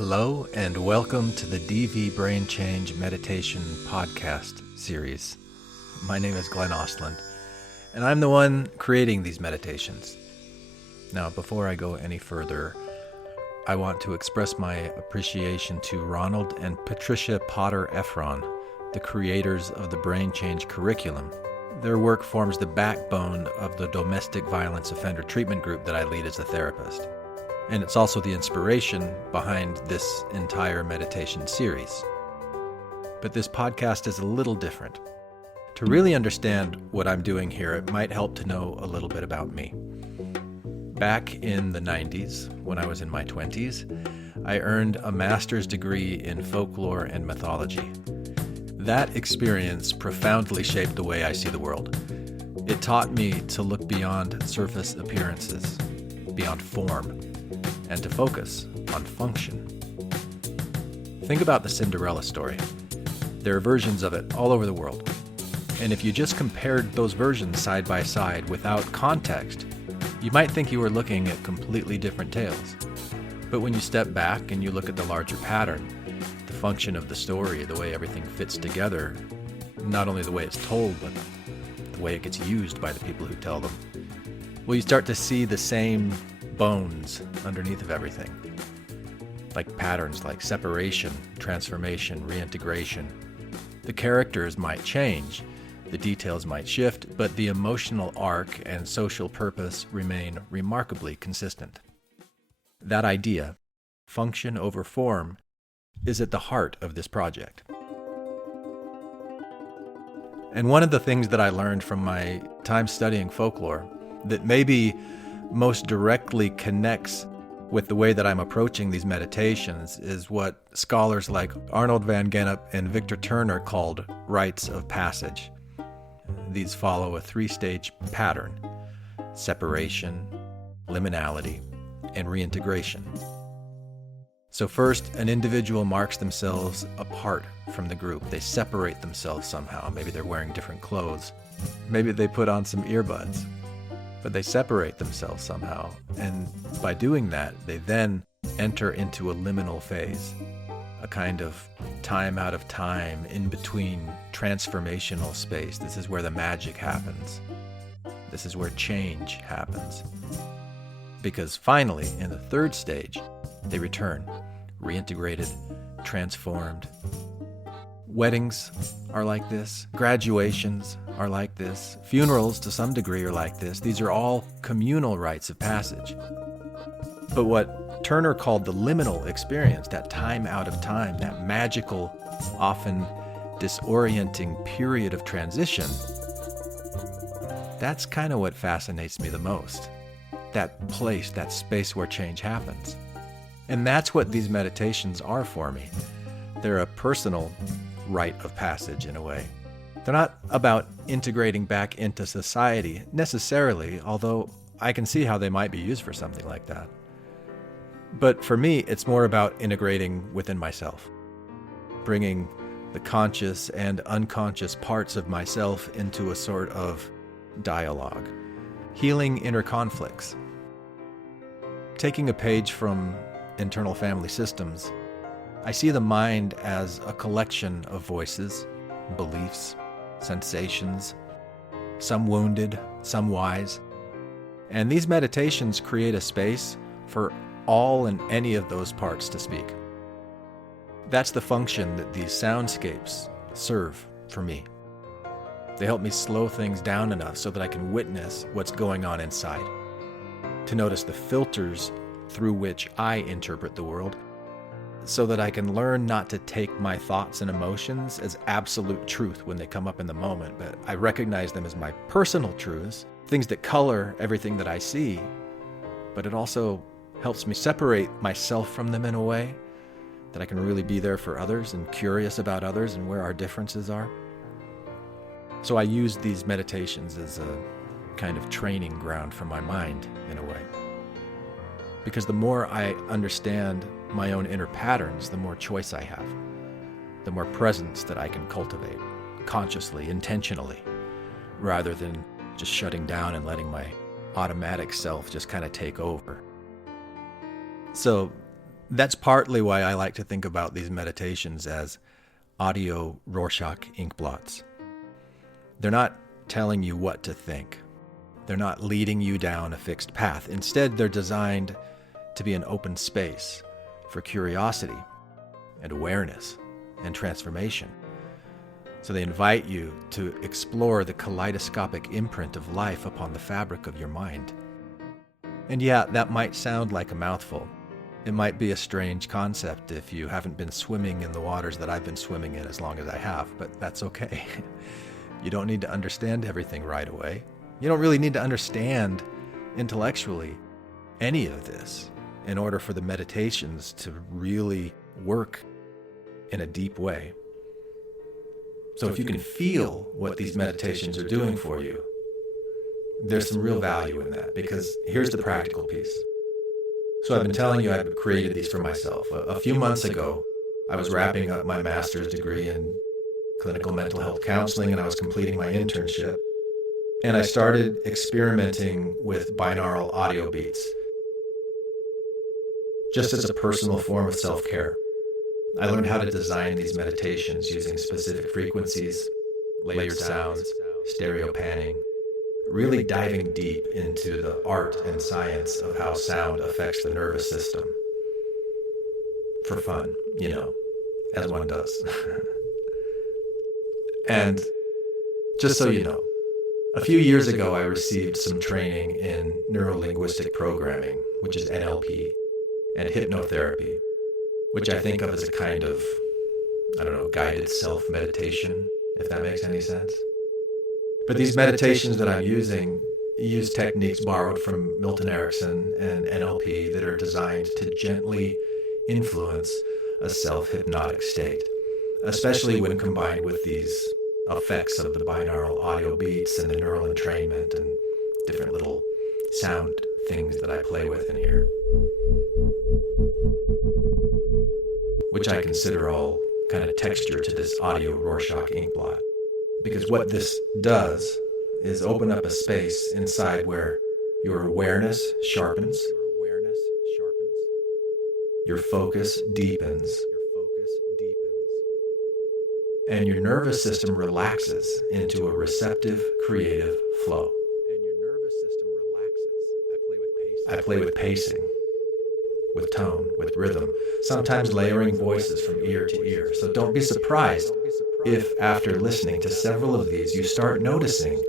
Hello and welcome to the DV Brain Change Meditation Podcast series. My name is Glenn Ostlund, and I'm the one creating these meditations. Now, before I go any further, I want to express my appreciation to Ronald and Patricia Potter-Efron, the creators of the Brain Change curriculum. Their work forms the backbone of the domestic violence offender treatment group that I lead as a therapist. And it's also the inspiration behind this entire meditation series. But this podcast is a little different. To really understand what I'm doing here, it might help to know a little bit about me. Back in the 90s, when I was in my 20s, I earned a master's degree in folklore and mythology. That experience profoundly shaped the way I see the world. It taught me to look beyond surface appearances, beyond form, and to focus on function. Think about the Cinderella story. There are versions of it all over the world. And if you just compared those versions side by side without context, you might think you were looking at completely different tales. But when you step back and you look at the larger pattern, the function of the story, the way everything fits together, not only the way it's told, but the way it gets used by the people who tell them, well, you start to see the same bones underneath of everything. Like patterns like separation, transformation, reintegration. The characters might change, the details might shift, but the emotional arc and social purpose remain remarkably consistent. That idea, function over form, is at the heart of this project. And one of the things that I learned from my time studying folklore that maybe most directly connects with the way that I'm approaching these meditations is what scholars like Arnold van Gennep and Victor Turner called rites of passage. These follow a three-stage pattern: separation, liminality, and reintegration. So first, an individual marks themselves apart from the group. They separate themselves somehow. Maybe they're wearing different clothes. Maybe they put on some earbuds. But they separate themselves somehow, and by doing that, they then enter into a liminal phase, a kind of time out of time, in between transformational space. This is where the magic happens. This is where change happens. Because finally, in the third stage, they return, reintegrated, transformed. Weddings are like this. Graduations are like this. Funerals, to some degree, are like this. These are all communal rites of passage. But what Turner called the liminal experience, that time out of time, that magical, often disorienting period of transition, that's kind of what fascinates me the most. That place, that space where change happens. And that's what these meditations are for me. They're a personal rite of passage in a way. They're not about integrating back into society necessarily, although I can see how they might be used for something like that. But for me, it's more about integrating within myself, bringing the conscious and unconscious parts of myself into a sort of dialogue, healing inner conflicts. Taking a page from Internal Family Systems, I see the mind as a collection of voices, beliefs, sensations, some wounded, some wise. And these meditations create a space for all and any of those parts to speak. That's the function that these soundscapes serve for me. They help me slow things down enough so that I can witness what's going on inside, to notice the filters through which I interpret the world, so that I can learn not to take my thoughts and emotions as absolute truth when they come up in the moment, but I recognize them as my personal truths, things that color everything that I see, but it also helps me separate myself from them in a way that I can really be there for others and curious about others and where our differences are. So I use these meditations as a kind of training ground for my mind in a way. Because the more I understand my own inner patterns, the more choice I have, the more presence that I can cultivate, consciously, intentionally, rather than just shutting down and letting my automatic self just kind of take over. So That's partly why I like to think about these meditations as audio Rorschach ink blots. They're not telling you what to think. They're not leading you down a fixed path. Instead, they're designed to be an open space for curiosity and awareness and transformation. So they invite you to explore the kaleidoscopic imprint of life upon the fabric of your mind. And yeah, that might sound like a mouthful. It might be a strange concept if you haven't been swimming in the waters that I've been swimming in as long as I have, but that's okay. You don't need to understand everything right away. You don't really need to understand intellectually any of this in order for the meditations to really work in a deep way. So if you can feel what these meditations are doing for you, there's some real value in that, because here's the practical piece. So I've been telling you I've created these for myself. A few months ago, I was wrapping up my master's degree in clinical mental health counseling, and I was completing my internship. And I started experimenting with binaural audio beats, just as a personal form of self-care. I learned how to design these meditations using specific frequencies, layered sounds, stereo panning, really diving deep into the art and science of how sound affects the nervous system. For fun, as one does. And just so you know, a few years ago I received some training in neuro-linguistic programming, which is NLP, and hypnotherapy, which I think of as a kind of, guided self-meditation, if that makes any sense. But these meditations that I'm using use techniques borrowed from Milton Erickson and NLP that are designed to gently influence a self-hypnotic state, especially when combined with these effects of the binaural audio beats and the neural entrainment and different little sound things that I play with in here, which I consider all kind of texture to this audio Rorschach ink blot. Because what this does is open up a space inside where your awareness sharpens, your focus deepens, and your nervous system relaxes into a receptive, creative flow. I play with pacing, with tone, with rhythm, sometimes layering voices from ear to ear. So don't be surprised if after listening to several of these, you start noticing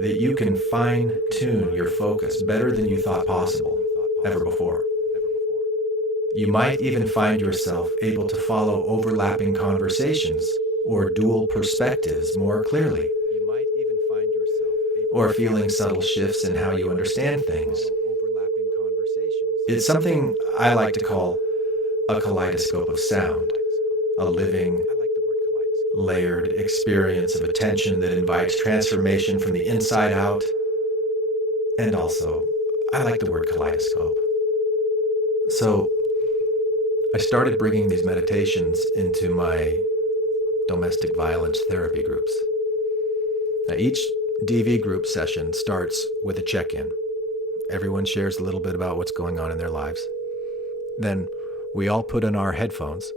that you can fine-tune your focus better than you thought possible ever before. You might even find yourself able to follow overlapping conversations or dual perspectives more clearly, or feeling subtle shifts in how you understand things. It's something I like to call a kaleidoscope of sound, a living, layered experience of attention that invites transformation from the inside out. And also, I like the word kaleidoscope. So I started bringing these meditations into my domestic violence therapy groups. Now, each DV group session starts with a check-in. Everyone shares a little bit about what's going on in their lives. Then we all put in our headphones.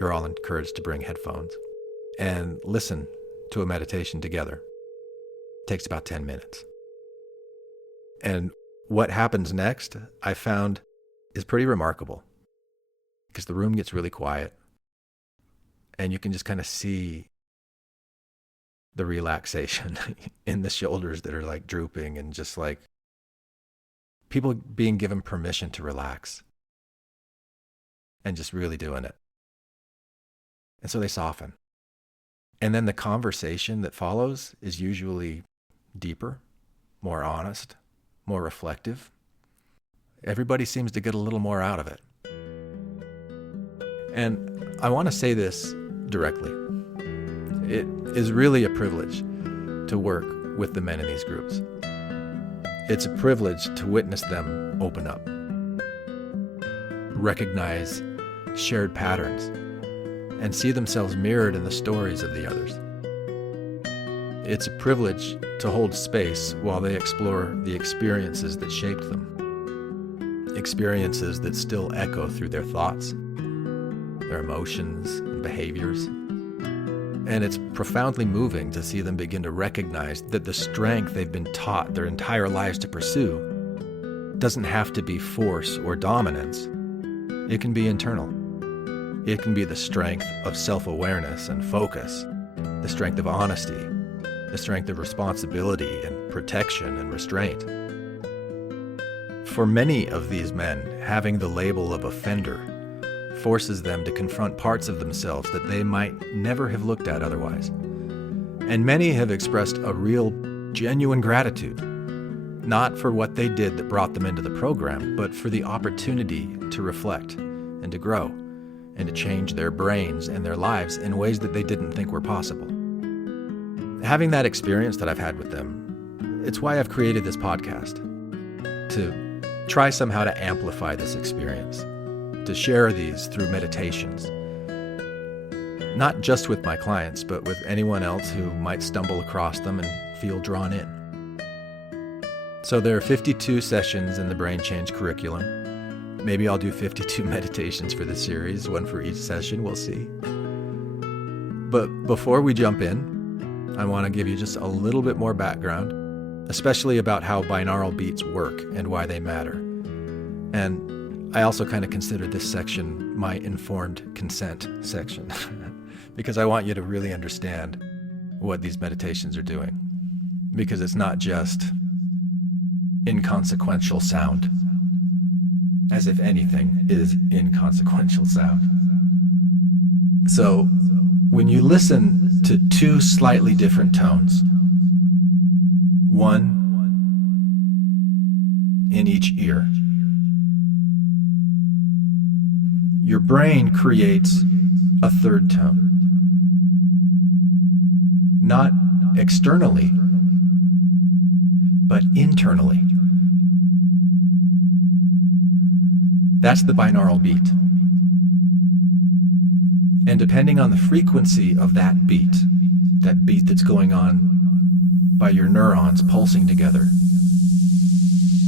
You're all encouraged to bring headphones and listen to a meditation together. It takes about 10 minutes. And what happens next, I found, is pretty remarkable, because the room gets really quiet and you can just kind of see the relaxation in the shoulders that are like drooping, and just like people being given permission to relax and just really doing it. And so they soften. And then the conversation that follows is usually deeper, more honest, more reflective. Everybody seems to get a little more out of it. And I want to say this directly. It is really a privilege to work with the men in these groups. It's a privilege to witness them open up, recognize shared patterns, and see themselves mirrored in the stories of the others. It's a privilege to hold space while they explore the experiences that shaped them. experiences that still echo through their thoughts, their emotions and behaviors. And it's profoundly moving to see them begin to recognize that the strength they've been taught their entire lives to pursue doesn't have to be force or dominance. It can be internal. It can be the strength of self-awareness and focus, the strength of honesty, the strength of responsibility and protection and restraint. For many of these men, having the label of offender forces them to confront parts of themselves that they might never have looked at otherwise. And many have expressed a real, genuine gratitude, not for what they did that brought them into the program, but for the opportunity to reflect and to grow and to change their brains and their lives in ways that they didn't think were possible. Having that experience that I've had with them, it's why I've created this podcast, to try somehow to amplify this experience, to share these through meditations, not just with my clients, but with anyone else who might stumble across them and feel drawn in. So there are 52 sessions in the Brain Change curriculum. Maybe I'll do 52 meditations for the series, one for each session, we'll see. But before we jump in, I want to give you just a little bit more background, especially about how binaural beats work and why they matter. And I also kind of consider this section my informed consent section because I want you to really understand what these meditations are doing, because it's not just inconsequential sound, as if anything is inconsequential sound. So when you listen to two slightly different tones, one in each ear, your brain creates a third tone. Not externally, but internally. That's the binaural beat. And depending on the frequency of that beat that's going on by your neurons pulsing together,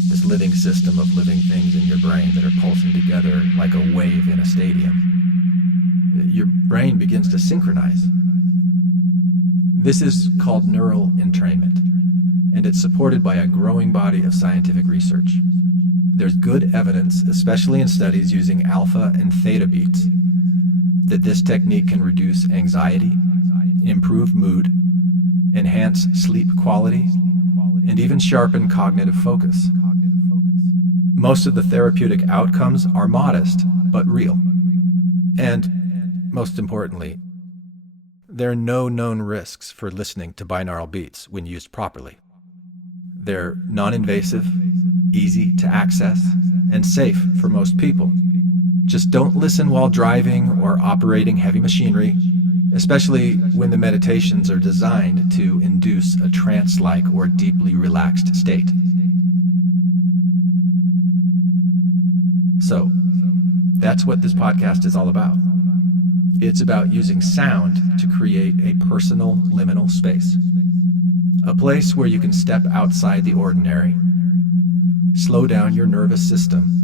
this living system of living things in your brain that are pulsing together like a wave in a stadium, your brain begins to synchronize. This is called neural entrainment, and it's supported by a growing body of scientific research. There's good evidence, especially in studies using alpha and theta beats, that this technique can reduce anxiety, improve mood, enhance sleep quality, and even sharpen cognitive focus. Most of the therapeutic outcomes are modest, but real. And most importantly, there are no known risks for listening to binaural beats when used properly. They're non-invasive, easy to access, and safe for most people. Just don't listen while driving or operating heavy machinery, especially when the meditations are designed to induce a trance-like or deeply relaxed state. So, that's what this podcast is all about. It's about using sound to create a personal liminal space. A place where you can step outside the ordinary, slow down your nervous system,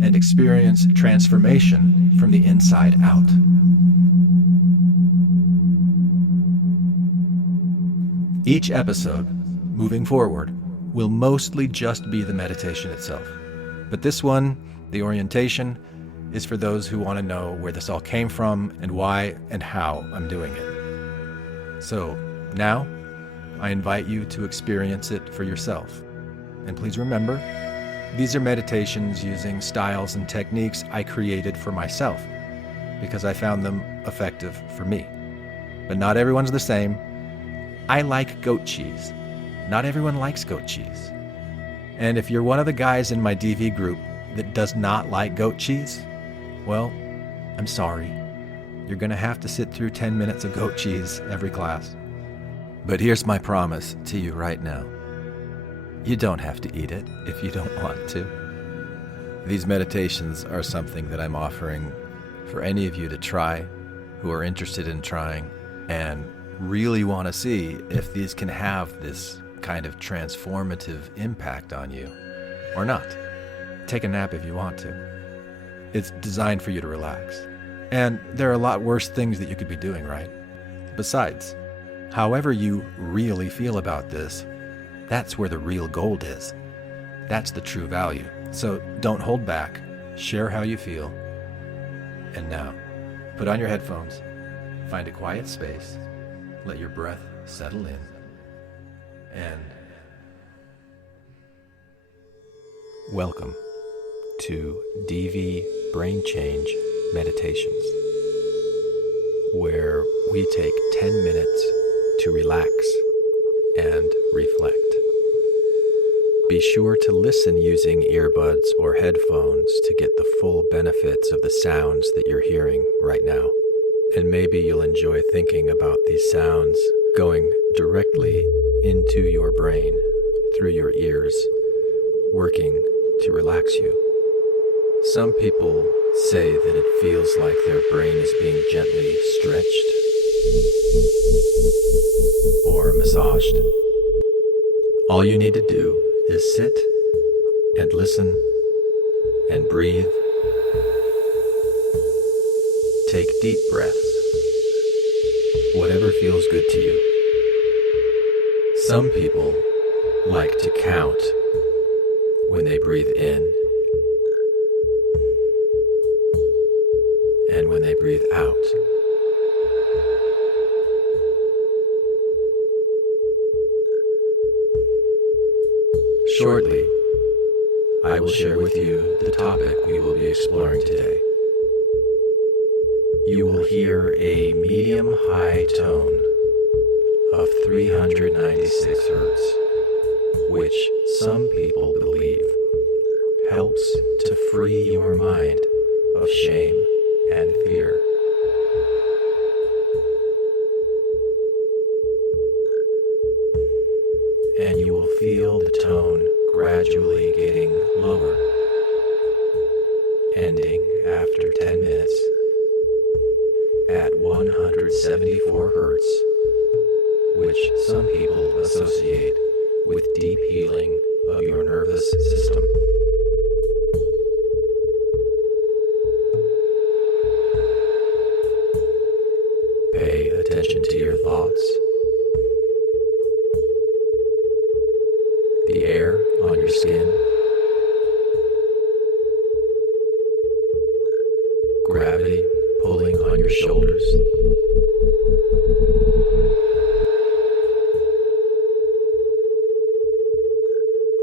and experience transformation from the inside out. Each episode, moving forward, will mostly just be the meditation itself. But this one, the orientation, is for those who want to know where this all came from and why and how I'm doing it. So now, I invite you to experience it for yourself. And please remember, these are meditations using styles and techniques I created for myself because I found them effective for me. But not everyone's the same. I like goat cheese. Not everyone likes goat cheese. And if you're one of the guys in my DV group that does not like goat cheese, well, I'm sorry. You're going to have to sit through 10 minutes of goat cheese every class. But here's my promise to you right now. You don't have to eat it if you don't want to. These meditations are something that I'm offering for any of you to try who are interested in trying and really want to see if these can have this kind of transformative impact on you or not. Take a nap if you want to. It's designed for you to relax. And there are a lot worse things that you could be doing, right? Besides, however you really feel about this, that's where the real gold is. That's the true value. So don't hold back. Share how you feel. And now, put on your headphones, find a quiet space, let your breath settle in, and welcome to DV Brain Change Meditations, where we take 10 minutes to relax and reflect. Be sure to listen using earbuds or headphones to get the full benefits of the sounds that you're hearing right now. And maybe you'll enjoy thinking about these sounds going directly into your brain through your ears, working to relax you. Some people say that it feels like their brain is being gently stretched or massaged. All you need to do is sit and listen and breathe. Take deep breaths, whatever feels good to you. Some people like to count when they breathe in and when they breathe out. Shortly, I will share with you the topic we will be exploring today. You will hear a medium-high tone of 396 Hertz, which some people believe helps to free your mind of shame and fear. And you will feel the tone gradually getting lower, ending after 10 minutes at 174 Hertz, which some people associate with deep healing of your nervous system. Pay attention to your thoughts, the air on your skin, gravity pulling on your shoulders,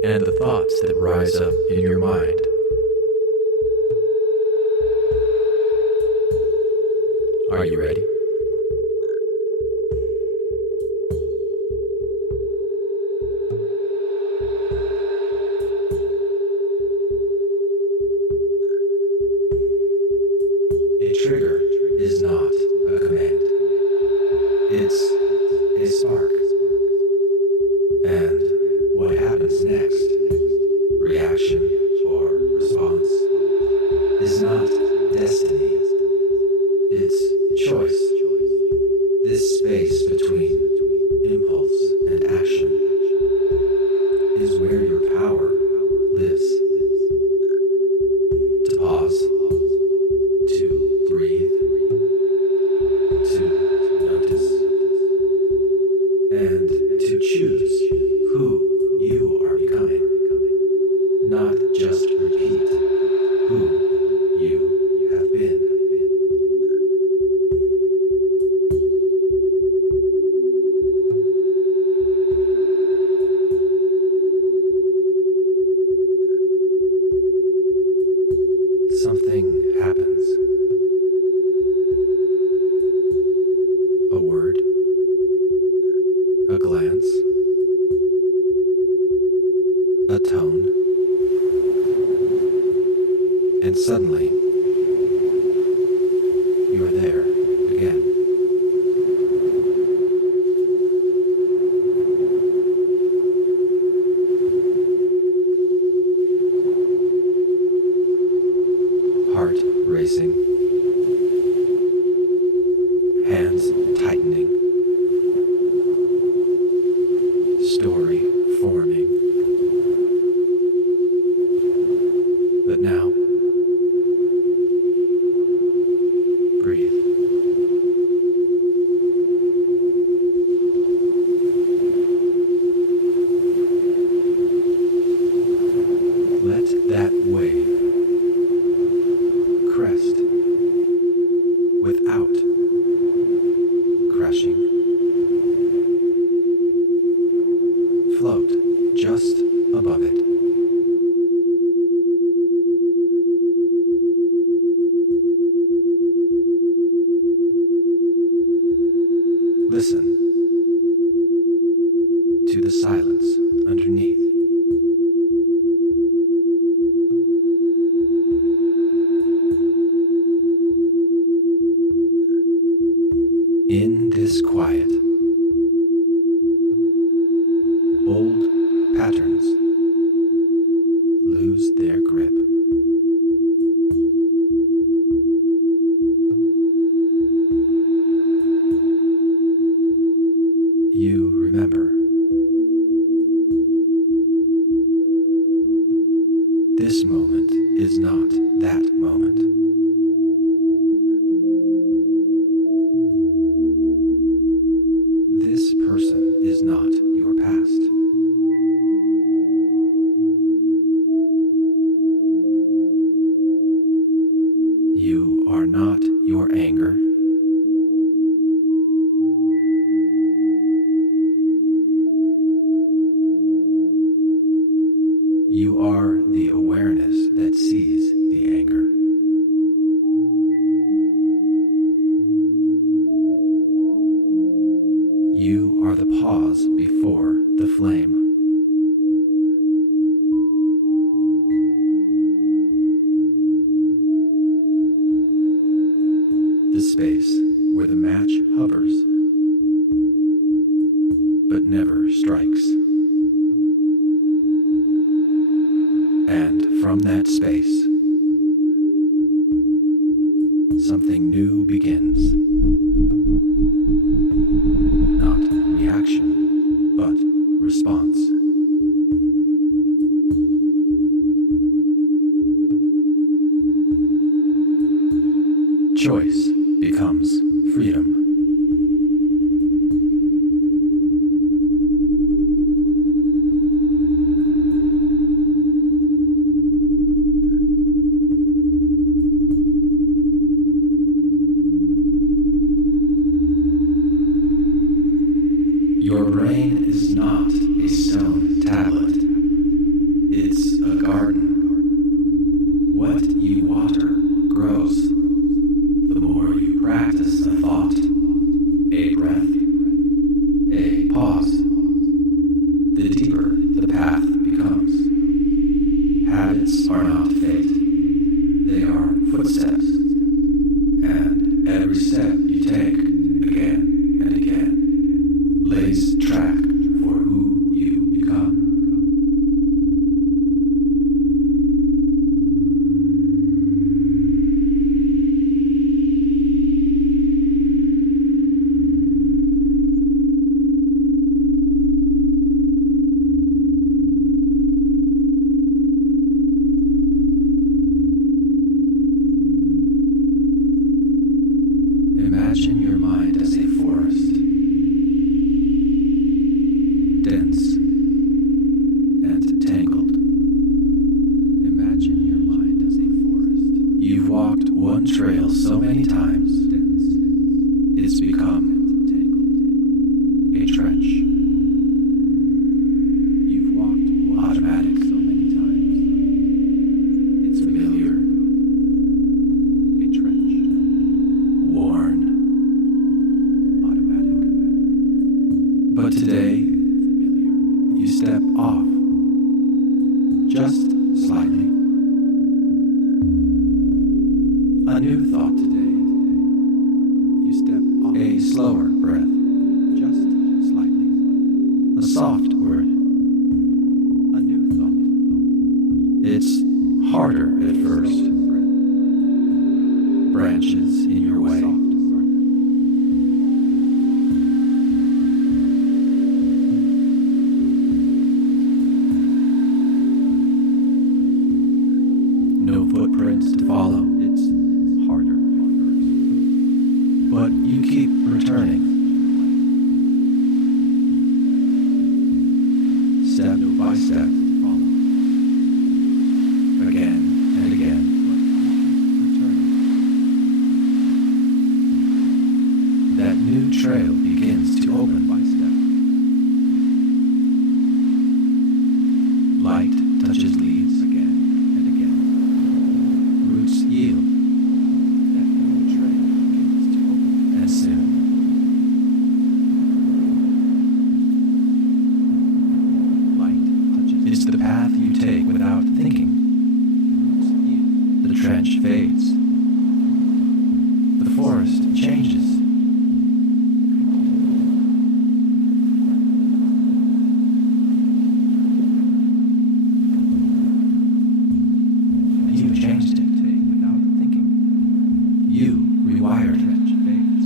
and the thoughts that rise up in your mind. Are you ready? A trigger is not a command. It's a spark. And what happens next, reaction or response, is not destiny. It's choice. This space between impulse and action is where your power lives. To pause, to breathe, to notice, and to choose who you are becoming, not just repeat who you have been. Something happens. A word, a glance, a tone, and suddenly, you're there again. Heart racing, hands tightening, story forming, this quiet. Old patterns lose their grip. You remember. This moment is not that moment. This person is not your past. You are not your anger. You are the awareness that sees the anger. You are the pause before the flame. The space where the match hovers but never strikes. And from that space, something new begins. Not reaction, but response. Choice becomes freedom. Your brain is not a stone tablet. It's a garden. What you water grows. The more you practice a thought, a breath, a pause, the deeper the path becomes. Habits are not fate. They are footsteps. And every step you take, again and again, lays track for who you become. Imagine your mind as a forest. Dense and tangled. Imagine your mind as a forest. You've walked one trail so many times, it's become a trench. You've walked automatic so many times, it's familiar. A trench. Worn. Automatic. But today, you step off, just slightly. A new thought today. You step off. A slower breath, just slightly. A soft word. A new thought. It's harder at first. Branches in your way. No footprints to follow. It's harder at first. But you keep returning. Step by step. Again and again. That new trail begins to open by step. Light touches leaves again and again. Roots yield. That new trail begins to open. And soon, light touches. It's the path you take without thinking. Roots yield. The trench fades. The forest changes. changed it without thinking. You rewired it.